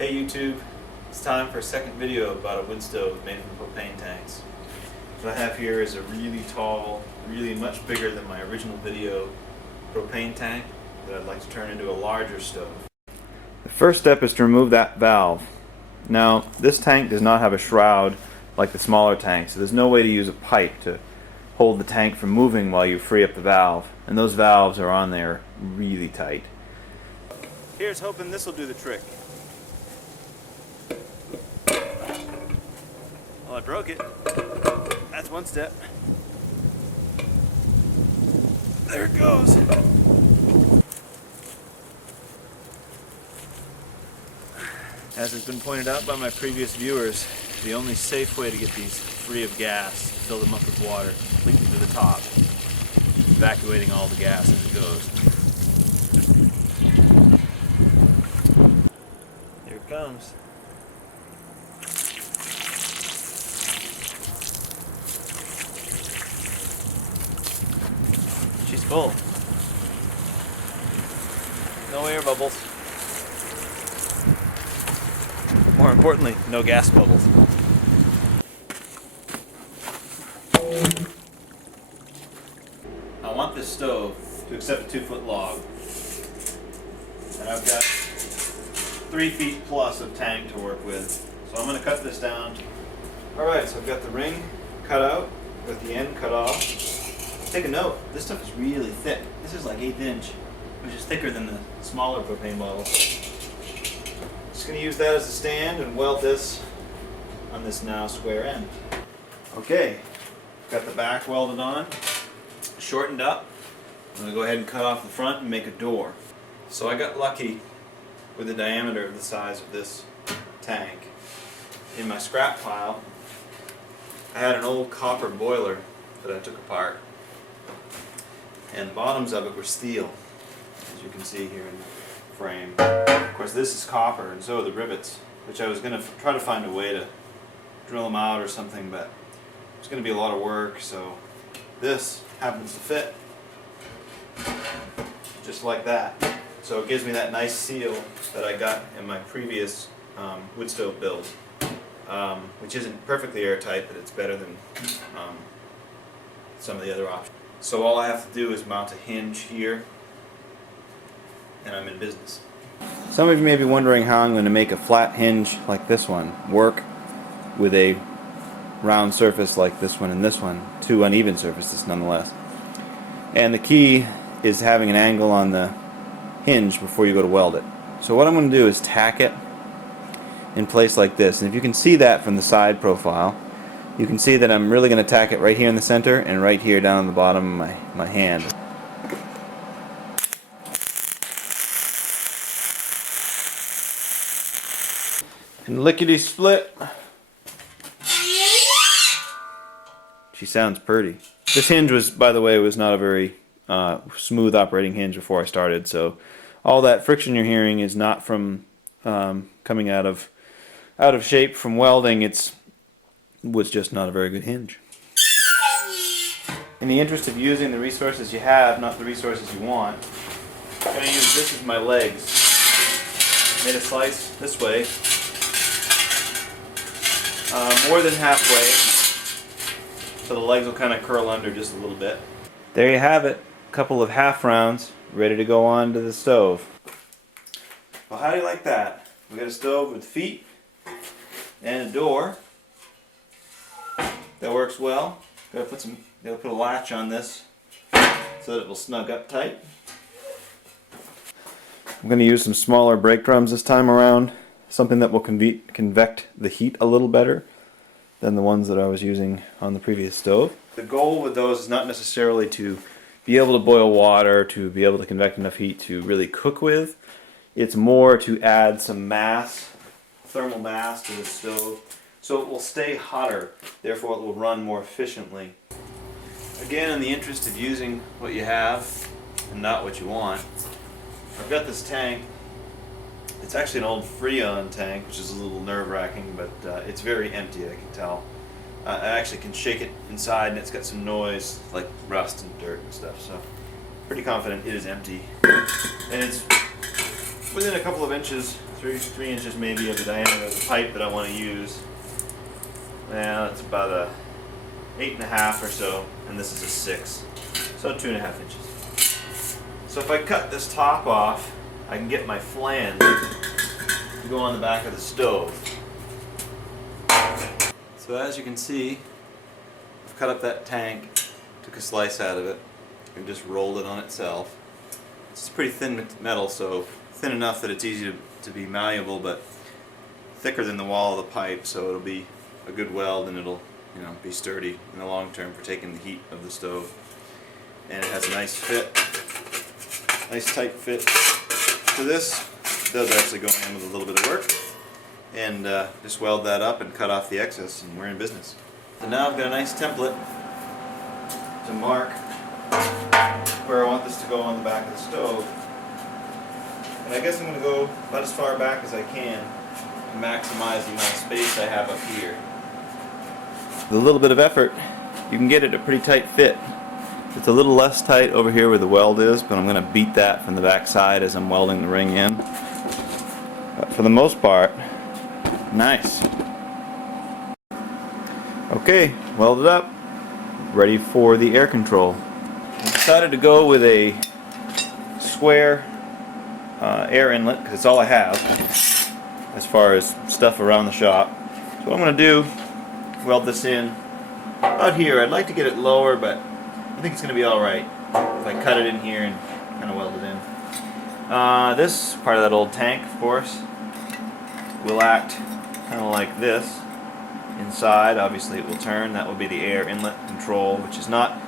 Hey YouTube, it's time for a second video about a wood stove made from propane tanks. What I have here is a really tall, really much bigger than my original video propane tank that I'd like to turn into a larger stove. The first step is to remove that valve. Now, this tank does not have a shroud like the smaller tanks, so there's no way to use a pipe to hold the tank from moving while you free up the valve, and those valves are on there really tight. Here's hoping this will do the trick. Well, I broke it. That's one step. There it goes. As has been pointed out by my previous viewers, the only safe way to get these free of gas is to fill them up with water completely to the top, evacuating all the gas as it goes. Here it comes. She's full. No air bubbles. More importantly, no gas bubbles. I want this stove to accept a 2-foot log. And I've got 3 feet plus of tank to work with. So I'm going to cut this down. Alright, so I've got the ring cut out, got the end cut off. Take a note, this stuff is really thick. This is like 1/8 inch, which is thicker than the smaller propane bottles. Just going to use that as a stand and weld this on this now square end. Okay, got the back welded on, shortened up. I'm going to go ahead and cut off the front and make a door. So I got lucky with the diameter of the size of this tank. In my scrap pile, I had an old copper boiler that I took apart. And the bottoms of it were steel, as you can see here in the frame. Of course, this is copper, and so are the rivets, which I was going to try to find a way to drill them out or something, but it's going to be a lot of work, so this happens to fit just like that. So it gives me that nice seal that I got in my previous wood stove build, which isn't perfectly airtight, but it's better than some of the other options. So all I have to do is mount a hinge here, and I'm in business. Some of you may be wondering how I'm going to make a flat hinge like this one work with a round surface like this one and this one, 2 uneven surfaces nonetheless. And the key is having an angle on the hinge before you go to weld it. So what I'm going to do is tack it in place like this, and if you can see that from the side profile, you can see that I'm really going to tack it right here in the center and right here down on the bottom of my hand. And lickety split. She sounds pretty. This hinge was, by the way, was not a very smooth operating hinge before I started, so all that friction you're hearing is not from coming out of shape from welding. It was just not a very good hinge. In the interest of using the resources you have, not the resources you want, I'm going to use this as my legs. Made a slice this way, more than halfway, so the legs will kind of curl under just a little bit. There you have it, a couple of half rounds ready to go on to the stove. Well, how do you like that? We got a stove with feet and a door. That works well. Gotta put a latch on this so that it will snug up tight. I'm going to use some smaller brake drums this time around, something that will convect the heat a little better than the ones that I was using on the previous stove. The goal with those is not necessarily to be able to boil water, to be able to convect enough heat to really cook with. It's more to add some mass, thermal mass to the stove, so it will stay hotter, therefore it will run more efficiently. Again, in the interest of using what you have and not what you want, I've got this tank. It's actually an old Freon tank, which is a little nerve-wracking, but it's very empty, I can tell. I actually can shake it inside and it's got some noise, like rust and dirt and stuff, so pretty confident it is empty. And it's within a couple of inches 3 inches maybe of the diameter of the pipe that I want to use. Now it's about a 8.5 or so, and this is a 6, so 2.5 inches. So if I cut this top off, I can get my flange to go on the back of the stove. So as you can see, I've cut up that tank, took a slice out of it, and just rolled it on itself. It's pretty thin metal, so thin enough that it's easy to be malleable, but thicker than the wall of the pipe, so it'll be a good weld, and it'll, you know, be sturdy in the long term for taking the heat of the stove. And it has a nice fit, nice tight fit to this. It does actually go in with a little bit of work, and just weld that up and cut off the excess, and we're in business. So now I've got a nice template to mark where I want this to go on the back of the stove. And I guess I'm going to go about as far back as I can to maximize the amount of space I have up here. With a little bit of effort, you can get it a pretty tight fit. It's a little less tight over here where the weld is, but I'm going to beat that from the back side as I'm welding the ring in. But for the most part, nice. Okay, welded up, ready for the air control. I decided to go with a square air inlet because it's all I have as far as stuff around the shop. So what I'm going to do, weld this in about here. I'd like to get it lower, but I think it's going to be alright if I cut it in here and kind of weld it in. This part of that old tank, of course, will act kind of like this. Inside, obviously it will turn. That will be the air inlet control, which is not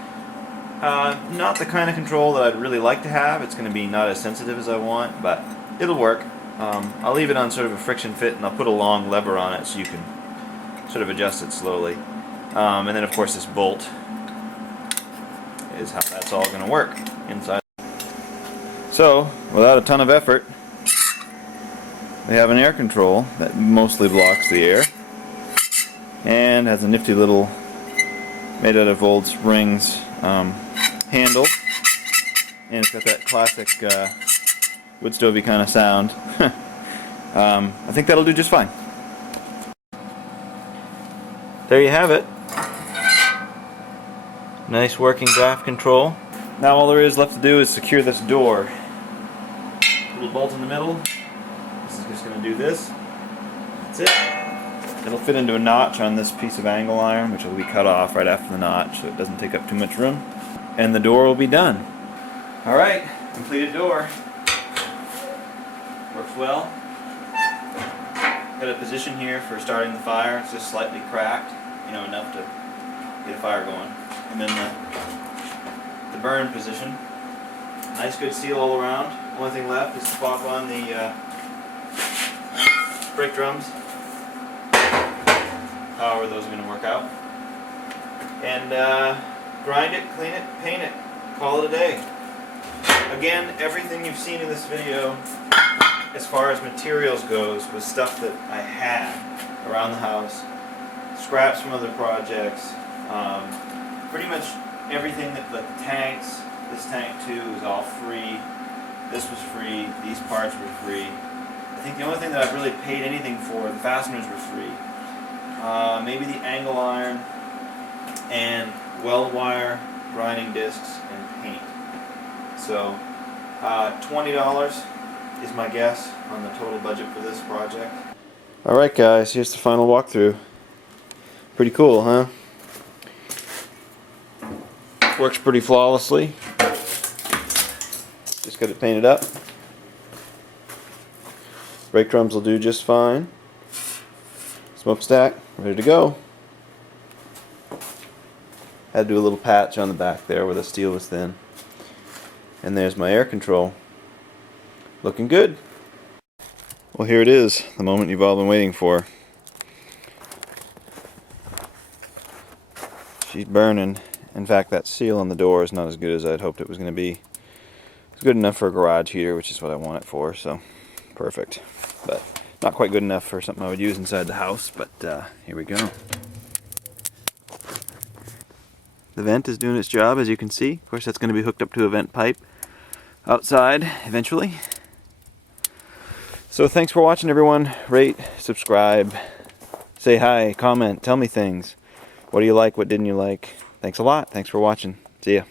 the kind of control that I'd really like to have. It's going to be not as sensitive as I want, but it'll work. I'll leave it on sort of a friction fit, and I'll put a long lever on it so you can sort of adjust it slowly. And then of course this bolt is how that's all going to work inside. So, without a ton of effort, we have an air control that mostly blocks the air and has a nifty little, made out of old springs, handle, and it's got that classic Woodstove kind of sound. I think that'll do just fine. There you have it. Nice working draft control. Now all there is left to do is secure this door. Little bolt in the middle. This is just going to do this. That's it. It'll fit into a notch on this piece of angle iron, which will be cut off right after the notch so it doesn't take up too much room. And the door will be done. Alright, completed door. Works well. Got a position here for starting the fire. It's just slightly cracked, you know, enough to get a fire going. And then the burn position. Nice good seal all around. Only thing left is to pop on the brake drums. However those are going to work out. And grind it, clean it, paint it. Call it a day. Again, everything you've seen in this video as far as materials goes was stuff that I had around the house. Scraps from other projects. Pretty much everything that, like the tanks, this tank too is all free. This was free. These parts were free. I think the only thing that I've really paid anything for, the fasteners were free. Maybe the angle iron and weld wire, grinding discs, and paint. So $20 is my guess on the total budget for this project. Alright guys, here's the final walkthrough. Pretty cool, huh? Works pretty flawlessly. Just got it painted up. Brake drums will do just fine. Smokestack, ready to go. Had to do a little patch on the back there where the steel was thin. And there's my air control. Looking good. Well, here it is, the moment you've all been waiting for. She's burning. In fact, that seal on the door is not as good as I'd hoped it was going to be. It's good enough for a garage heater, which is what I want it for, so perfect. But not quite good enough for something I would use inside the house, but here we go. The vent is doing its job, as you can see. Of course, that's going to be hooked up to a vent pipe outside eventually. So thanks for watching, everyone. Rate, subscribe, say hi, comment, tell me things. What do you like? What didn't you like? Thanks a lot. Thanks for watching. See ya.